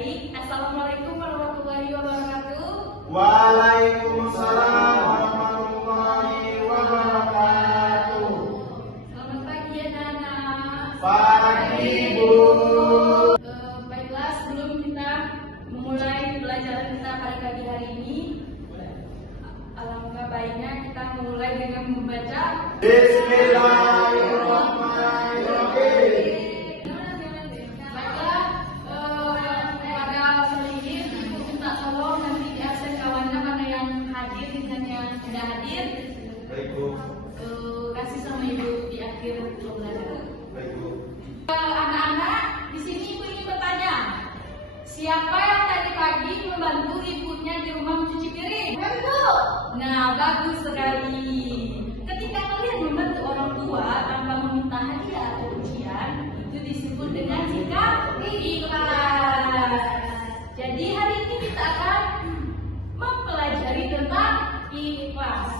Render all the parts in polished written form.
baik. Assalamualaikum warahmatullahi wabarakatuh. Waalaikumsalam warahmatullahi wabarakatuh. Selamat pagi anak-anak. Pagi Bu. Baiklah, sebelum kita memulai pelajaran kita pada pagi hari ini, alangkah baiknya kita memulai dengan membaca Bismillahirrahmanirrahim. Baiklah, pada kali ini untuk minta tolong nanti di absen kawannya mana yang hadir dan yang tidak hadir, Baik Bu. kasih sama ibu di akhir pelajaran. Baik Bu. Anak-anak, di sini ibu ingin bertanya, siapa yang tadi pagi membantu ibunya di rumah mencuci piring? Ibu. Nah, bagus sekali. Ketika kalian membantu orang tua tanpa meminta hadiah atau pujian, itu disebut dengan sikap ikhlas. Jadi hari ini kita akan mempelajari tentang ikhlas.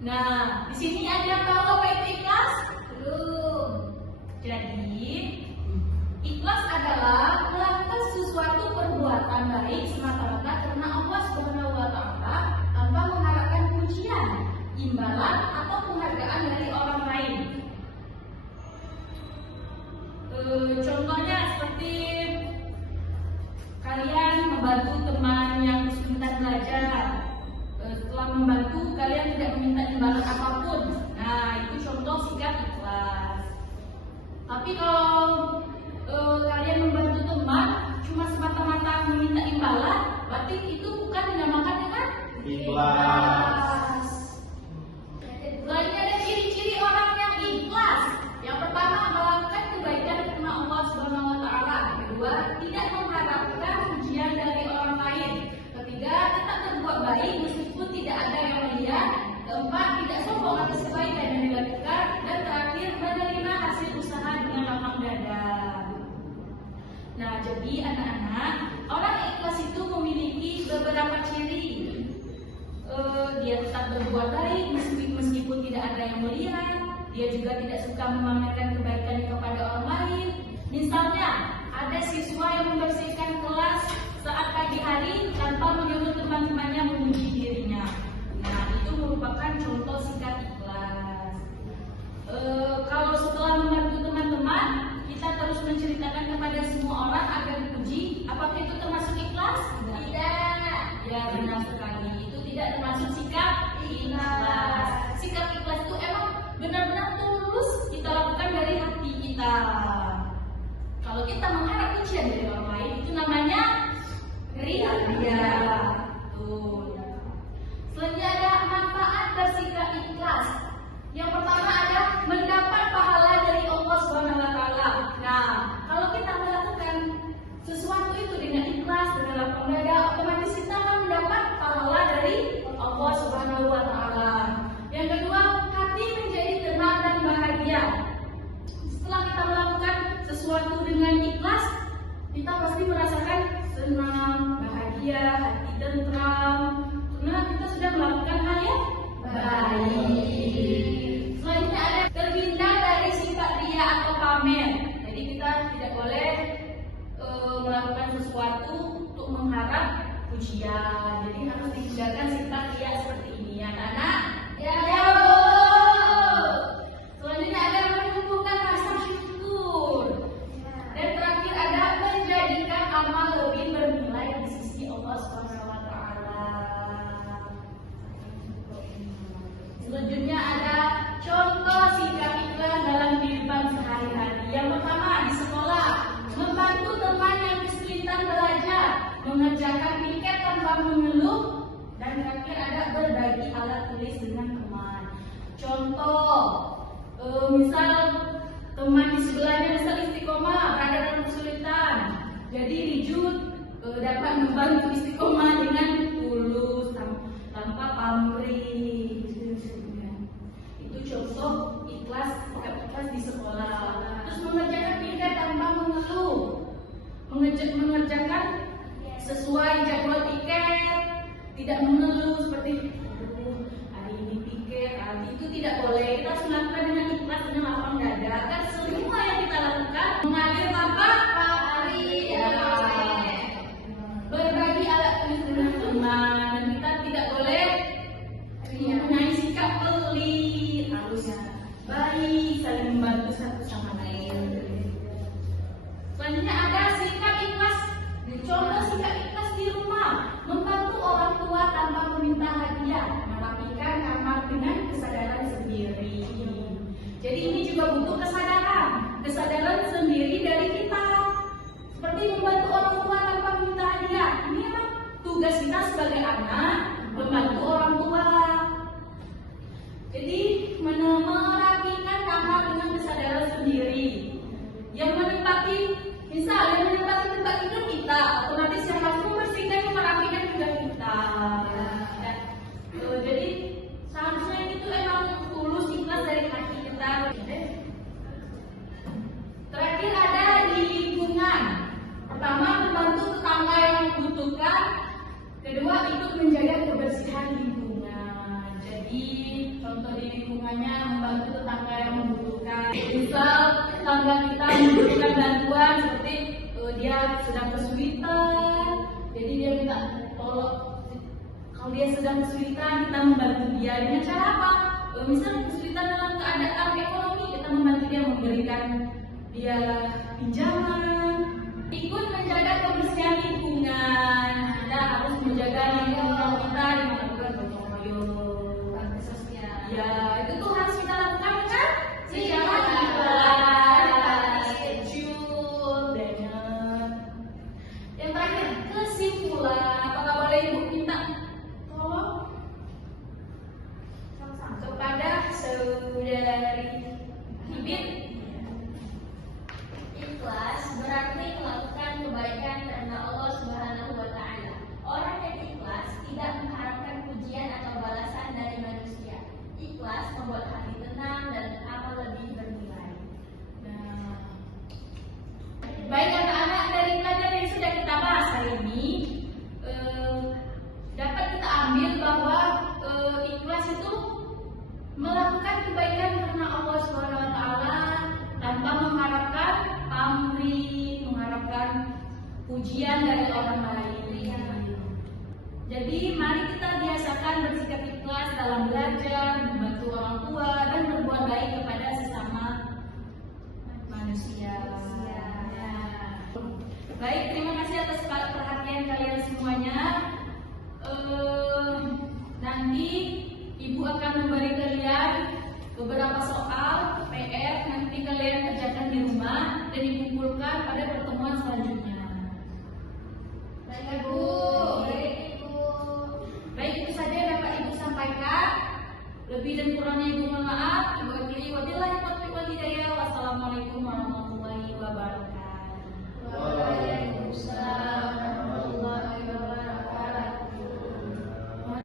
Nah, di sini ada yang tahu apa itu ikhlas? Belum. Jadi, ikhlas adalah melakukan sesuatu perbuatan baik semata-mata karena Allah Subhanahu wa Ta'ala tanpa mengharapkan pujian, imbalan atau penghargaan dari orang lain. Contohnya seperti kalian membantu teman yang kesulitan belajar. Setelah membantu, kalian tidak meminta imbalan apapun. Nah, itu contoh sikap ikhlas. Tapi kalau kalian membantu teman cuma semata-mata meminta imbalan, berarti itu bukan dinamakan dengan Ikhlas. Lainnya ada ciri-ciri orang yang ikhlas. Yang pertama, melakukan kebaikan karena Allah Subhanahu wa Ta'ala. Kedua, tidak mengharapkan pujian dari orang lain. Ketiga, tetap berbuat baik meskipun tidak ada yang melihat. Keempat, tidak sombong atas kebaikan yang dilakukan. Dan terakhir, menerima hasil usaha dengan lapang dada. Nah, jadi anak-anak, orang ikhlas itu memiliki beberapa ciri. Dia tetap berbuat baik meskipun tidak ada yang melihat. Dia juga tidak suka memamerkan kebaikan kepada orang lain. Misalnya, ada siswa yang membersihkan kelas saat pagi hari tanpa menyuruh teman-temannya memuji dirinya. Nah, itu merupakan contoh sikap ikhlas. Kalau setelah membantu teman-teman, kita terus menceritakan kepada semua orang agar dipuji, apakah itu termasuk ikhlas? Tidak. Ya, benar sekali. Itu tidak termasuk sikap ikhlas. Sikap ikhlas itu emang benar-benar tulus kita lakukan dari hati kita. Kalau kita mengharap pujian dari orang lain, itu namanya ria. Tuh. Selanjutnya ada manfaat bersikap ikhlas. Yang pertama ada mendapat pahala dari Allah Subhanahu wa Ta'ala. Nah, kalau kita melakukan sesuatu itu dengan ikhlas, dengan lapang dada, otomatis kita akan mendapat pahala dari Allah Subhanahu wa Ta'ala. Yang kedua, hati menjadi tenang dan bahagia. Setelah kita melakukan sesuatu dengan ikhlas, kita pasti merasakan senang, bahagia, hati tentram, karena kita sudah melakukan hal yang baik. Selanjutnya ada terhindar dari sifat ria atau pamer. Jadi kita tidak boleh melakukan sesuatu untuk mengharap pujian. Jadi harus dihindarkan sifat ria seperti ini, ya anak-anak. Ya, Bu. Selanjutnya ada menumbuhkan rasa syukur. Dan terakhir ada menjadikan amal lebih bernilai di sisi Allah Subhanahu wa Ta'ala. Selanjutnya ada contoh sikap ikhlas dalam kehidupan sehari-hari. Yang pertama, di sekolah, membantu teman yang kesulitan belajar, mengerjakan piket tanpa mengeluh, dan terakhir ada berbagi alat tulis dengan teman. Contoh, misal teman di sebelahnya misal istiqomah berada dalam kesulitan, jadi Rijut dapat membantu istiqomah dengan tulus tanpa pamrih. Itu contoh ikhlas, sikap ikhlas di sekolah. Terus mengerjakan piket tanpa mengeluh, mengerjakan sesuai jadwal piket, tidak mengeluh seperti hari ini piket, hari itu tidak boleh. Kita harus melakukan dengan ikhlas, dengan lapang dada, agar semua yang kita lakukan mengalir tanpa pamrih. Ya. satu sama lain. Selanjutnya ada sikap ikhlas. Contoh sikap ikhlas di rumah, membantu orang tua tanpa meminta hadiah, merapikan kamar dengan kesadaran sendiri. Jadi ini juga butuh kesadaran sendiri dari kita. Seperti membantu orang tua tanpa meminta hadiah. Ini memang tugas kita sebagai anak, membantu orang tua. Jadi merapikan kamar dengan kesadaran sendiri. Yang menempati tempat tidur kita, otomatis yang harus membersihkan dan merapikan juga kita. Jadi seharusnya itu emang tulus ikhlas dari hati kita. Terakhir ada di lingkungan. Pertama, membantu tetangga yang membutuhkan. Kedua, ikut menjaga kebersihan lingkungan. Jadi contoh di lingkungannya membantu tetangga yang membutuhkan. Misal tetangga kita membutuhkan bantuan seperti dia sedang kesulitan, jadi dia minta tolong. Kalau dia sedang kesulitan, kita membantu dia dengan cara apa? Misal kesulitan dalam keadaan ekonomi, kita membantu dia, memberikan dia pinjaman. Ikut menjaga kebersihan lingkungan. Kita harus menjaga lingkungan kita dengan melakukan gotong royong. Ya, itu tuh harus kita lakukan kan? Secara yang terakhir, kesimpulan. Apakah boleh Ibu minta tolong kepada saudari Bibit? Ikhlas berarti melakukan kebaikan karena Allah Subhanahu wa Ta'ala. Orang yang ikhlas tidak mengharapkan pujian atau balasan dari manusia. Ikhlas membuat hati tenang dan amal lebih bernilai. Baik anak-anak, dari pelajaran yang sudah kita bahas hari ini, dapat kita ambil bahwa ikhlas itu melakukan kebaikan karena Allah Subhanahu wa Ta'ala tanpa mengharapkan pamrih, mengharapkan pujian dari orang lain. Jadi mari kita biasakan bersikap ikhlas dalam belajar, membantu orang tua, dan berbuat baik kepada sesama manusia. Baik, terima kasih atas perhatian kalian semuanya. Nanti Ibu akan memberi kalian beberapa soal PR, nanti kalian kerjakan di rumah dan dikumpulkan pada pertemuan selanjutnya. Baik, Ibu. Baik, itu saja yang dapat Ibu sampaikan. Lebih dan kurangnya Ibu mohon maaf. Ibu akhiri.